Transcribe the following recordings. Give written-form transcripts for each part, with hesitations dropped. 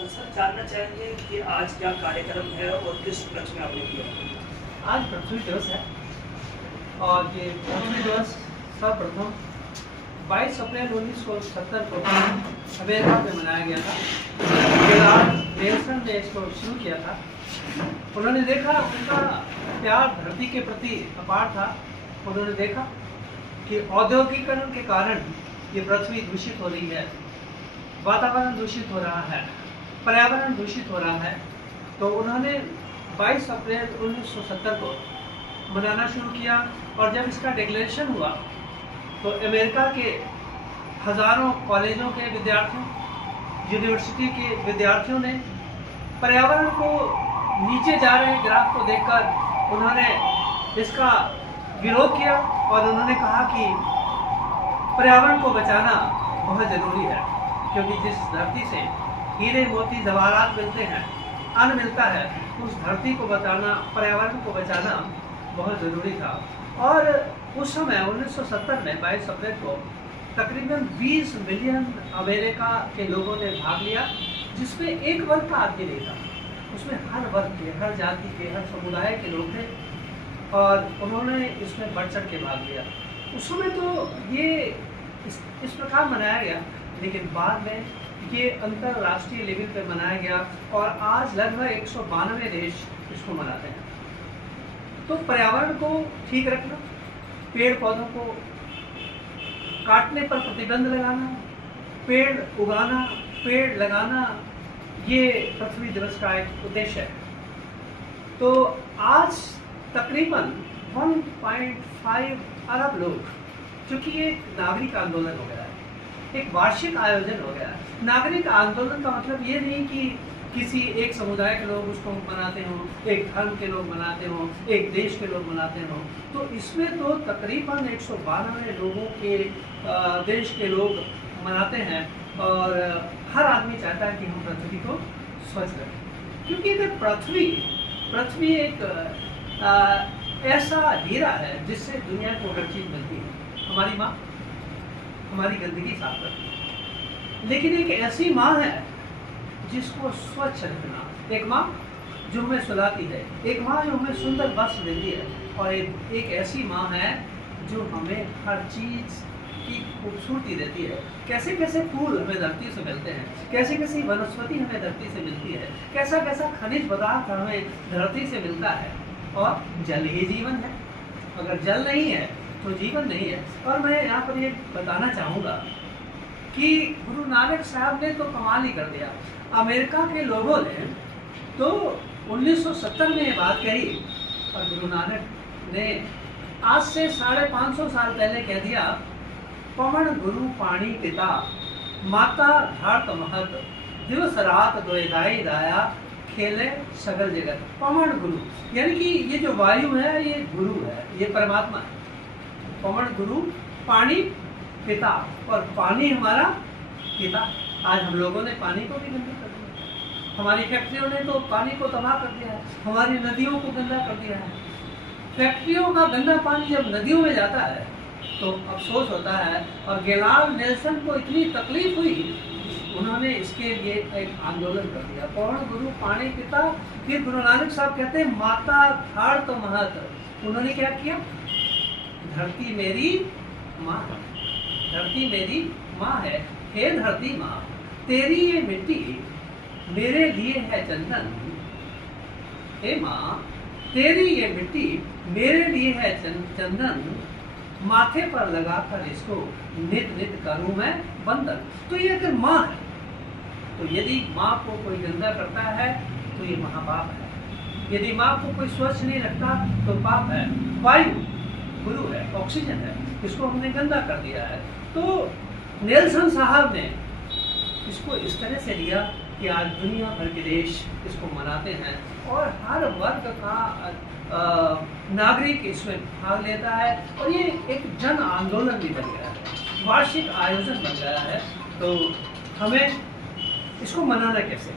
Sir जानना चाहेंगे कि आज क्या कार्यक्रम है और किस उपलक्ष्य में आपने किया? आज पृथ्वी दिवस है और ये पृथ्वी दिवस सर्वप्रथम 22 अप्रैल 1970 को अमेरिका में मनाया गया था। गेराल्ड नेल्सन ने इसको शुरू किया था। उन्होंने देखा उनका प्यार धरती के प्रति अपार था। उन्होंने देखा कि औद्योगिकरण के कारण ये पृथ्वी दूषित हो रही है, वातावरण दूषित हो रहा है, पर्यावरण दूषित हो रहा है। तो उन्होंने 22 अप्रैल 1970 को मनाना शुरू किया और जब इसका डिक्लेरेशन हुआ तो अमेरिका के हज़ारों कॉलेजों के विद्यार्थियों, यूनिवर्सिटी के विद्यार्थियों ने पर्यावरण को नीचे जा रहे ग्राफ को देखकर उन्होंने इसका विरोध किया और उन्होंने कहा कि पर्यावरण को बचाना बहुत ज़रूरी है, क्योंकि जिस धरती से हीरे मोती जवाहरात मिलते हैं, अन्न मिलता है, उस धरती को बचाना, पर्यावरण को बचाना बहुत ज़रूरी था। और उस समय 1970 में 22 अप्रैल को तकरीबन 20 मिलियन अमेरिका के लोगों ने भाग लिया, जिसमें एक वर्ग का आदमी नहीं था। उसमें हर वर्ग के, हर जाति के, हर समुदाय के लोग थे और उन्होंने इसमें बढ़ चढ़ के भाग लिया। उस समय तो ये इस प्रकार मनाया गया, लेकिन बाद में ये अंतर्राष्ट्रीय लेवल पे मनाया गया और आज लगभग 192 देश इसको मनाते हैं। तो पर्यावरण को ठीक रखना, पेड़ पौधों को काटने पर प्रतिबंध लगाना, पेड़ उगाना, पेड़ लगाना, ये पृथ्वी दिवस का एक उद्देश्य है। तो आज तकरीबन 1.5 अरब लोग, चूँकि ये नागरिक आंदोलन हो गया है, एक वार्षिक आयोजन हो गया है। नागरिक आंदोलन का मतलब ये नहीं कि किसी एक समुदाय के लोग उसको मनाते हों, एक धर्म के लोग मनाते हों, एक देश के लोग मनाते हों। तो इसमें तो तकरीबन 192 लोगों के देश के लोग मनाते हैं और हर आदमी चाहता है कि हम पृथ्वी को स्वच्छ रखें, क्योंकि अगर पृथ्वी एक ऐसा हीरा है जिससे दुनिया को हर चीज़ मिलती है। हमारी माँ हमारी गंदगी साफ करती है, लेकिन एक ऐसी माँ है जिसको स्वच्छ रखना, एक माँ जो हमें सुलाती है, एक माँ जो हमें सुंदर वस्त्र देती है, और एक ऐसी माँ है जो हमें हर चीज़ की खूबसूरती देती है। कैसे कैसे फूल हमें धरती से मिलते हैं, कैसे कैसी वनस्पति हमें धरती से मिलती है, कैसा कैसा खनिज पदार्थ हमें धरती से मिलता है, और जल ही जीवन है। अगर जल नहीं है तो जीवन नहीं है। और मैं यहाँ पर ये बताना चाहूँगा कि गुरु नानक साहब ने तो कमाल ही कर दिया। अमेरिका के लोगों ने तो 1970 में ये बात कही और गुरु नानक ने आज से 550 साल पहले कह दिया, पवन गुरु पानी पिता माता धारत महत दिवस रात दोएदाई दाया खेले सगल जगत। पवन गुरु यानी कि ये जो वायु है ये गुरु है, ये परमात्मा है। पवन गुरु पानी पिता, और पानी हमारा पिता। आज हम लोगों ने पानी को भी गंदा कर दिया, हमारी फैक्ट्रियों ने तो पानी को तबाह कर दिया है, हमारी नदियों को गंदा कर दिया है। फैक्ट्रियों का गंदा पानी जब नदियों में जाता है तो अफसोस होता है। और गेराल्ड नेल्सन को इतनी तकलीफ हुई, उन्होंने इसके लिए एक आंदोलन कर दिया, पवन गुरु पानी पिता। फिर गुरु नानक साहब कहते हैं माता धारत महत। उन्होंने क्या किया, धरती मेरी माँ है, धरती मेरी माँ है। हे धरती माँ, तेरी ये मिट्टी मेरे लिए है चंदन। हे माँ, तेरी ये मिट्टी मेरे लिए है चंदन, माथे पर लगाकर इसको नित नित करूँ मैं बंधन। तो ये अगर माँ है, तो यदि माँ को कोई गंदा करता है तो ये महापाप है। यदि माँ को कोई स्वच्छ नहीं रखता तो पाप है। वायु गुरु है, ऑक्सीजन है, इसको हमने गंदा कर दिया है। तो नेल्सन साहब ने इसको इस तरह से लिया कि आज दुनिया भर के देश इसको मनाते हैं और हर वर्ग का नागरिक इसमें भाग लेता है, और ये एक जन आंदोलन भी बन गया है, वार्षिक आयोजन बन गया है। तो हमें इसको मनाना कैसे,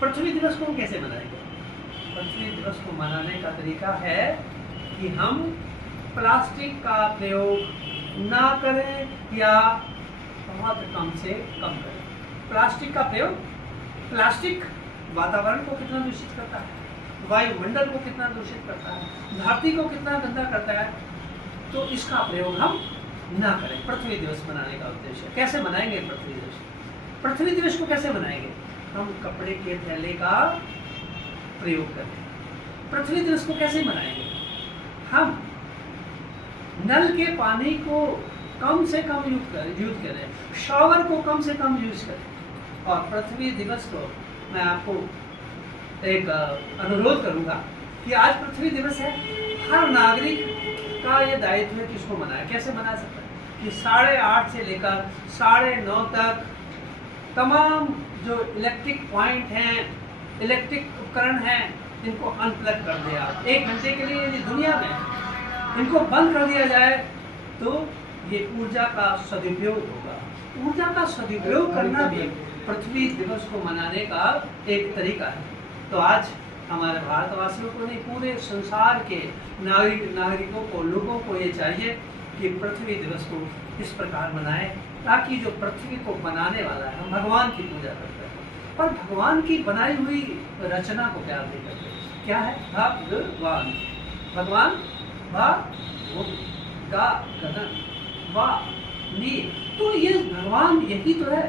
पृथ्वी दिवस को हम कैसे मनाएंगे? पृथ्वी दिवस को मनाने का तरीका है कि हम प्लास्टिक का प्रयोग ना करें या बहुत कम से कम करें। प्लास्टिक का प्रयोग प्लास्टिक वातावरण को कितना दूषित करता है, वायुमंडल को कितना दूषित करता है, धरती को कितना गंदा करता है। तो इसका प्रयोग हम ना करें। पृथ्वी दिवस मनाने का उद्देश्य कैसे मनाएंगे पृथ्वी दिवस? पृथ्वी दिवस को कैसे मनाएंगे? हम कपड़े के थैले का प्रयोग करें। पृथ्वी दिवस को कैसे मनाएंगे? हम नल के पानी को कम से कम यूज करें, शॉवर को कम से कम यूज करें। और पृथ्वी दिवस को मैं आपको एक अनुरोध करूंगा कि आज पृथ्वी दिवस है, हर नागरिक का ये दायित्व है कि इसको मनाए। कैसे मना सकता है? कि 8:30 से लेकर 9:30 तक तमाम जो इलेक्ट्रिक पॉइंट हैं, इलेक्ट्रिक उपकरण हैं, इनको अनप्लग कर दिया। 1 घंटे के लिए यदि दुनिया में इनको बंद कर दिया जाए तो ये ऊर्जा का सदुपयोग होगा। ऊर्जा का सदुपयोग करना भी पृथ्वी दिवस को मनाने का एक तरीका है। तो आज हमारे भारतवासियों को नहीं, पूरे संसार के नागरिकों को, लोगों को ये चाहिए कि पृथ्वी दिवस को इस प्रकार मनाएं ताकि जो पृथ्वी को बनाने वाला है, हम भगवान की पूजा करते हैं पर भगवान की बनाई हुई रचना को प्यार नहीं करते। क्या है? भगवान, भगवान तो ये भगवान यही तो है।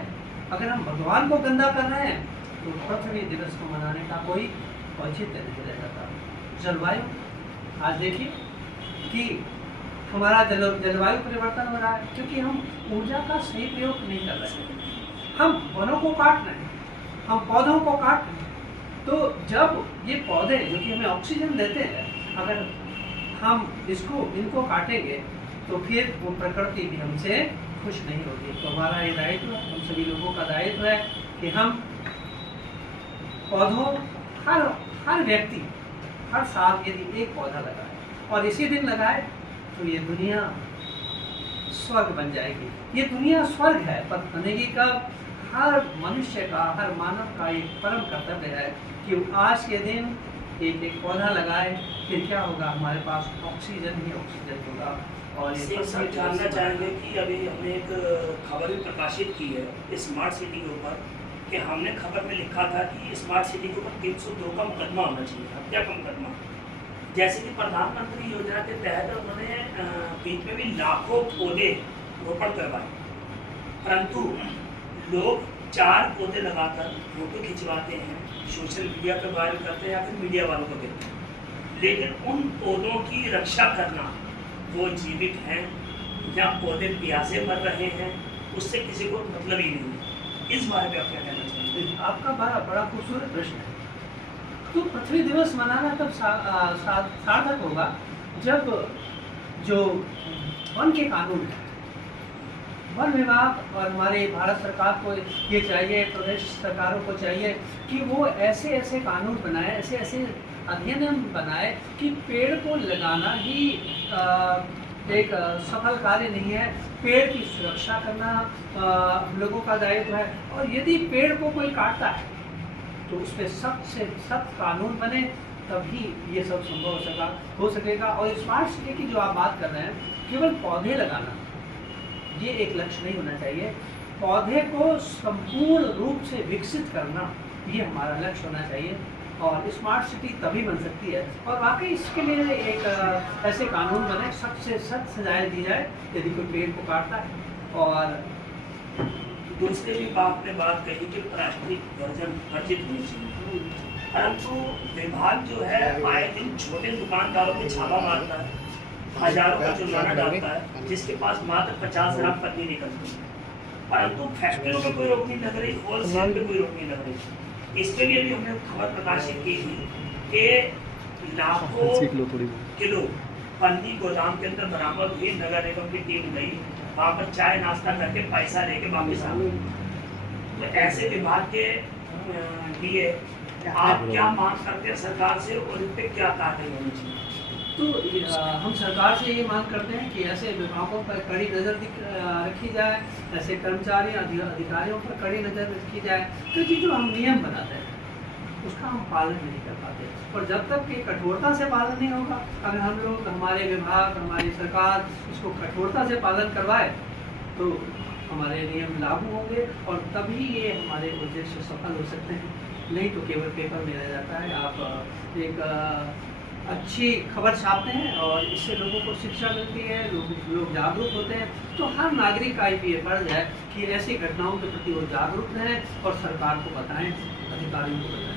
अगर हम भगवान को गंदा कर रहे हैं तो पृथ्वी दिवस को मनाने का कोई औचित्य नहीं रह जाता। जलवायु, आज देखिए कि हमारा जलवायु परिवर्तन हो रहा है क्योंकि हम ऊर्जा का सही प्रयोग नहीं कर रहे हैं। हम वनों को काट रहे हैं, हम पौधों को काट रहे हैं। तो जब ये पौधे जो कि हमें ऑक्सीजन देते हैं, अगर हम इनको काटेंगे तो फिर वो प्रकृति भी हमसे खुश नहीं होगी। तो हमारा ये दायित्व, हम सभी लोगों का दायित्व है कि हम पौधों, हर व्यक्ति हर साल यदि एक पौधा लगाए और इसी दिन लगाए तो ये दुनिया स्वर्ग बन जाएगी। ये दुनिया स्वर्ग है, पर बनेगी कब? हर मनुष्य का, हर मानव का एक परम कर्तव्य है कि आज के दिन एक पौधा लगाए। फिर क्या होगा? हमारे पास ऑक्सीजन ही ऑक्सीजन होगा। और ये जानना चाहेंगे कि अभी हमने एक खबर भी प्रकाशित की है स्मार्ट सिटी के ऊपर कि हमने खबर में लिखा था कि स्मार्ट सिटी के ऊपर 302 का मुकदमा होना चाहिए, हत्या का मुकदमा। जैसे कि प्रधानमंत्री योजना के तहत उन्होंने बीच में भी लाखों पौधे रोपण करवाए, परंतु लोग 4 पौधे लगाकर फोटो खिंचवाते हैं, सोशल मीडिया पर वायरल करते हैं या फिर मीडिया वालों को देते हैं, लेकिन उन पौधों की रक्षा करना, वो जीवित हैं या पौधे प्यासे मर रहे हैं, उससे किसी को मतलब ही नहीं। इस बारे में आप क्या कहना चाहेंगे? आपका बड़ा खूबसूरत प्रश्न है। तो पृथ्वी दिवस मनाना तब सार्थक होगा जब जो वन के कानून है, वन विभाग और हमारे भारत सरकार को ये चाहिए, प्रदेश सरकारों को चाहिए कि वो ऐसे कानून बनाए, ऐसे अधिनियम बनाए कि पेड़ को लगाना ही एक सफल कार्य नहीं है। पेड़ की सुरक्षा करना हम लोगों का दायित्व है। और यदि पेड़ को कोई काटता है तो उस पर सख्त से सख्त कानून बने, तभी ये सब संभव हो सकेगा। और स्मार्ट सिटी की जो आप बात कर रहे हैं, केवल पौधे लगाना ये एक लक्ष्य नहीं होना चाहिए। पौधे को संपूर्ण रूप से विकसित करना ये हमारा लक्ष्य होना चाहिए। और स्मार्ट सिटी तभी बन सकती है और वाकई इसके लिए एक ऐसे कानून बने, सख्त से सख्त सजाएं दी जाए यदि कोई पेड़ को काटता है। और दूसरे भी आपने बात कही कि प्लास्टिक वर्जित होनी चाहिए, परंतु विभाग जो है आए दिन छोटे दुकानदारों पे छापा मारता है, हजारों का जुर्माना डालता है, जिसके पास मात्र 50 ग्राम पन्नी निकलती है, परंतु फैक्ट्रियों में कोई रोक नहीं लग रही, होलसेल में कोई रोक नहीं लग रही। इसके लिए भी हमने खबर प्रकाशित की थी कि लाखों किलो पन्नी गोदाम के अंदर बरामद हुई। नगर निगम की टीम गई, वहाँ पर चाय नाश्ता करके पैसा लेके वापस आ गई। तो ऐसे विभाग के लिए आप क्या मांग करते हैं सरकार से और इन पर क्या कार्रवाई होनी चाहिए? तो हम सरकार से ये मांग करते हैं कि ऐसे विभागों पर कड़ी नज़र रखी जाए, ऐसे कर्मचारी अधिकारियों पर कड़ी नज़र रखी जाए, क्योंकि जो हम नियम बनाते हैं उसका हम पालन नहीं कर पाते। और जब तक कि कठोरता से पालन नहीं होगा, अगर हम लोग, हमारे विभाग, हमारी सरकार इसको कठोरता से पालन करवाए तो हमारे नियम लागू होंगे और तभी ये हमारे उद्देश्य सफल हो सकते हैं। नहीं तो केवल पेपर में रह जाता है। आप एक अच्छी खबर छापते हैं और इससे लोगों को शिक्षा मिलती है, लोग जागरूक होते हैं। तो हर नागरिक का भी ये फर्ज है कि ऐसी घटनाओं के प्रति वो जागरूक रहें और सरकार को बताएं, अधिकारियों को बताएं।